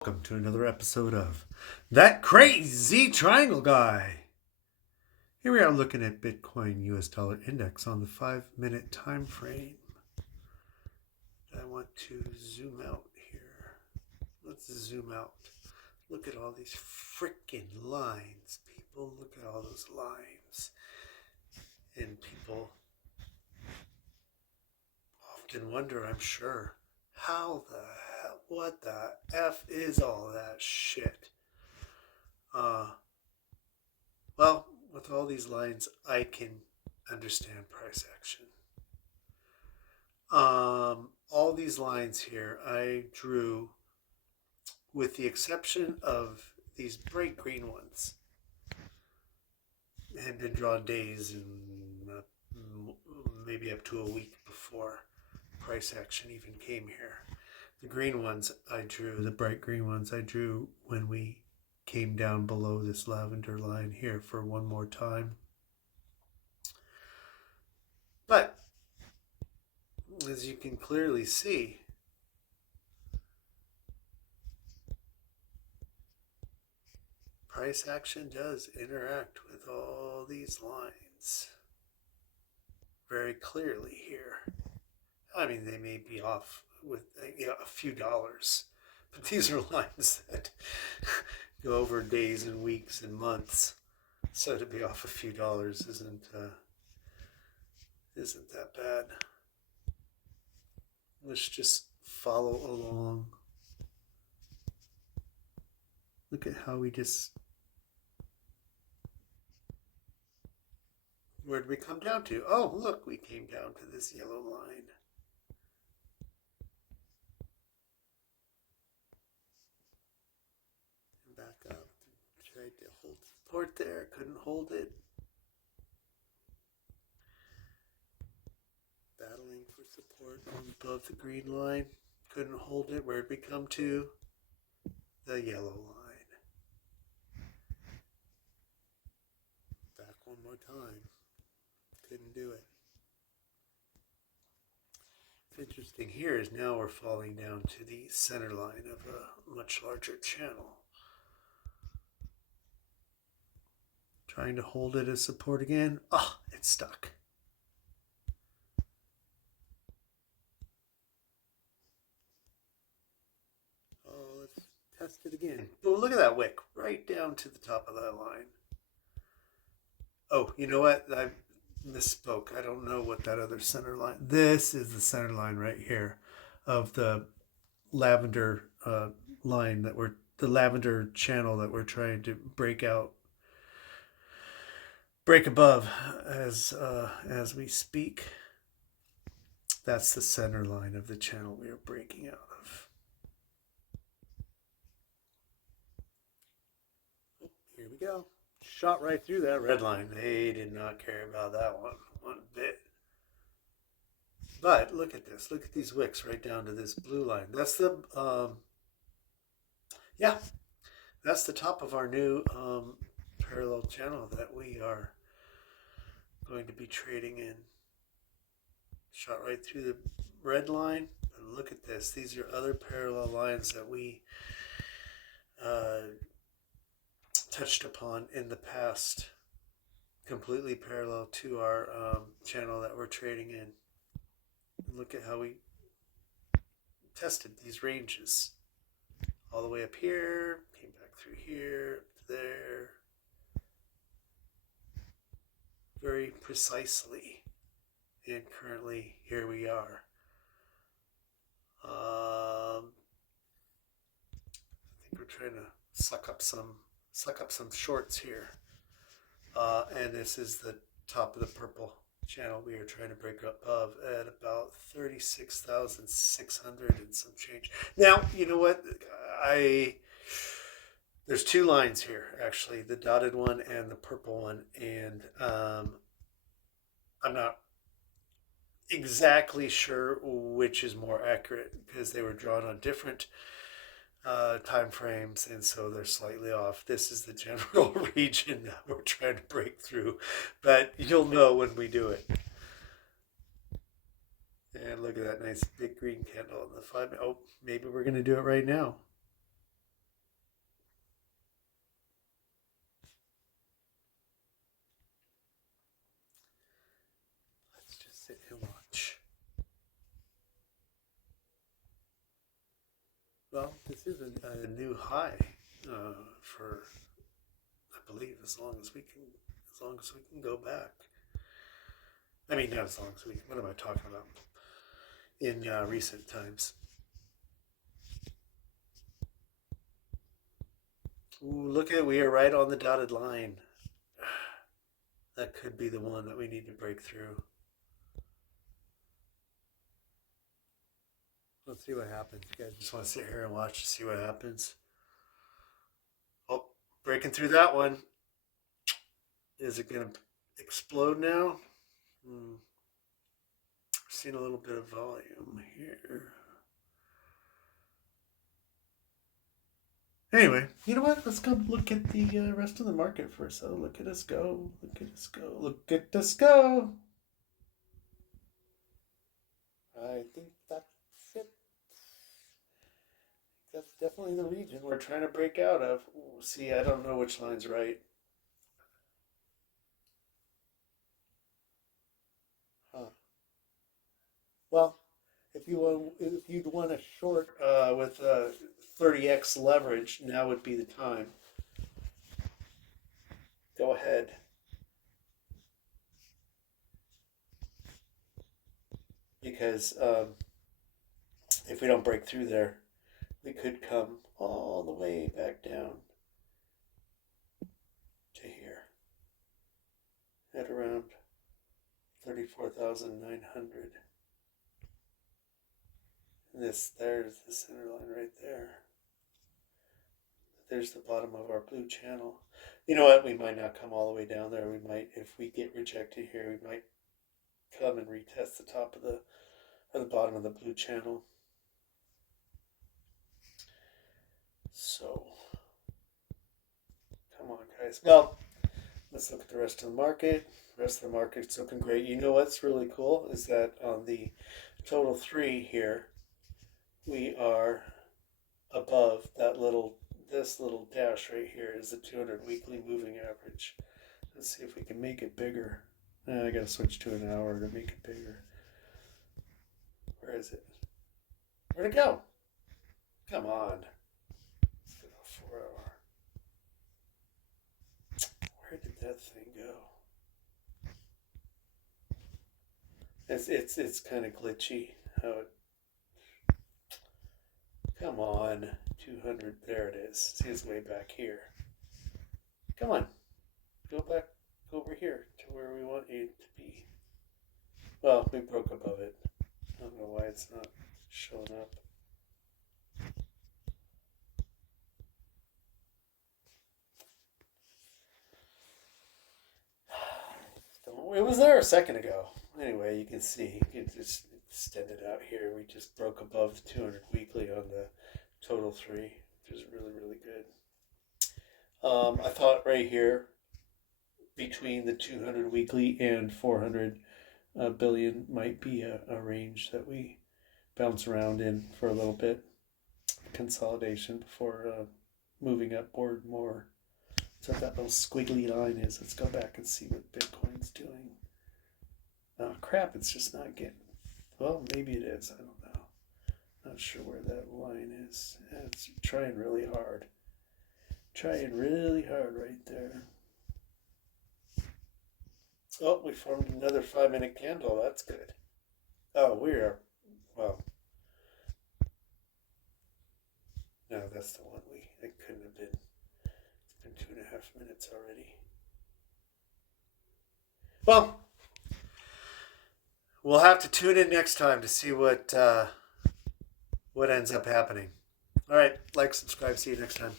Welcome to another episode of That Crazy Triangle Guy. Here we are looking at Bitcoin US dollar index on the 5 minute time frame. I want to zoom out here. Let's zoom out. Look at all these freaking lines, people. Look at all those lines. And people often wonder, I'm sure, how the hell, what the F is all that shit? Well, with all these lines, I can understand price action. All these lines here I drew with the exception of these bright green ones had been drawn days and maybe up to a week before price action even came here. The green ones I drew, the bright green ones I drew when we came down below this lavender line here for one more time. But as you can clearly see, price action does interact with all these lines very clearly here. I mean, they may be off with a few dollars, but these are lines that go over days and weeks and months. So to be off a few dollars isn't that bad. Let's just follow along. Look at how we just, where did we come down to? Oh, look, we came down to this yellow line. And back up. Tried to hold support there, couldn't hold it. Battling for support on above the green line, couldn't hold it. Where'd we come to? The yellow line. Back one more time. Couldn't do it. What's interesting here is now we're falling down to the center line of a much larger channel. Trying to hold it as support again. Oh, it's stuck. Oh, let's test it again. Oh, look at that wick right down to the top of that line. Oh, you know what? I misspoke. I don't know what that other center line. This is the center line right here of the lavender line the lavender channel that we're trying to break above as we speak. That's the center line of the channel we are breaking out of. Oh, here we go. Shot right through that red line. They did not care about that one bit. But look at this. Look at these wicks right down to this blue line. That's the that's the top of our new parallel channel that we are going to be trading in. Shot right through the red line. And look at this. These are other parallel lines that we touched upon in the past, completely parallel to our channel that we're trading in. And look at how we tested these ranges. All the way up here, came back through here, up to there, very precisely. And currently, here we are. I think we're trying to suck up some shorts here. And this is the top of the purple channel we are trying to break above at about 36,600 and some change. Now, you know what? There's two lines here, actually, the dotted one and the purple one, and I'm not exactly sure which is more accurate because they were drawn on different time frames, and so they're slightly off. This is the general region that we're trying to break through, but you'll know when we do it. And look at that nice big green candle in the 5 minute. Oh, maybe we're going to do it right now. Well, this is a new high for, I believe, as long as we can go back. I mean, not as long as we can. What am I talking about? In recent times. Ooh, look at, we are right on the dotted line. That could be the one that we need to break through. Let's see what happens. You guys just want to sit here and watch to see what happens. Oh, breaking through that one. Is it going to explode now? Seeing a little bit of volume here. Anyway, you know what? Let's go look at the rest of the market first. So look at us go. Look at us go. Look at us go. I think that's it. That's definitely the region we're trying to break out of. Ooh, see, I don't know which line's right. Huh. Well, if you'd want a short with 30x leverage, now would be the time. Go ahead. Because if we don't break through there, we could come all the way back down to here at around 34,900. And there's the center line right there. There's the bottom of our blue channel. You know what? We might not come all the way down there. We might, if we get rejected here, we might come and retest the top of or the bottom of the blue channel. So, come on, guys. Well, let's look at the rest of the market. The rest of the market's looking great. You know what's really cool is that on the total 3 here, we are above this little dash right here is the 200 weekly moving average. Let's see if we can make it bigger. I gotta switch to an hour to make it bigger. Where is it? Where'd it go? Come on. Let's go to 4 hour. Where did that thing go? It's kind of glitchy how it. Come on, 200. There it is. See, it's way back here. Come on, go back over here to where we want you to be. Well, we broke above it. I don't know why it's not showing up. It was there a second ago. Anyway, you can see, you can just extend it out here. We just broke above the 200 weekly on the total 3, which is really, really good. I thought right here, between the 200 weekly and 400 billion might be a range that we bounce around in for a little bit. Consolidation before moving upward more. So that little squiggly line is. Let's go back and see what Bitcoin's doing. Oh crap, it's just not getting. Well, maybe it is. I don't know. Not sure where that line is. It's trying really hard. Trying really hard right there. Oh, we formed another 5-minute candle. That's good. Oh, we are. Well, no, that's the one it couldn't have been. It's been 2.5 minutes already. Well, we'll have to tune in next time to see what ends up happening. All right, like, subscribe, see you next time.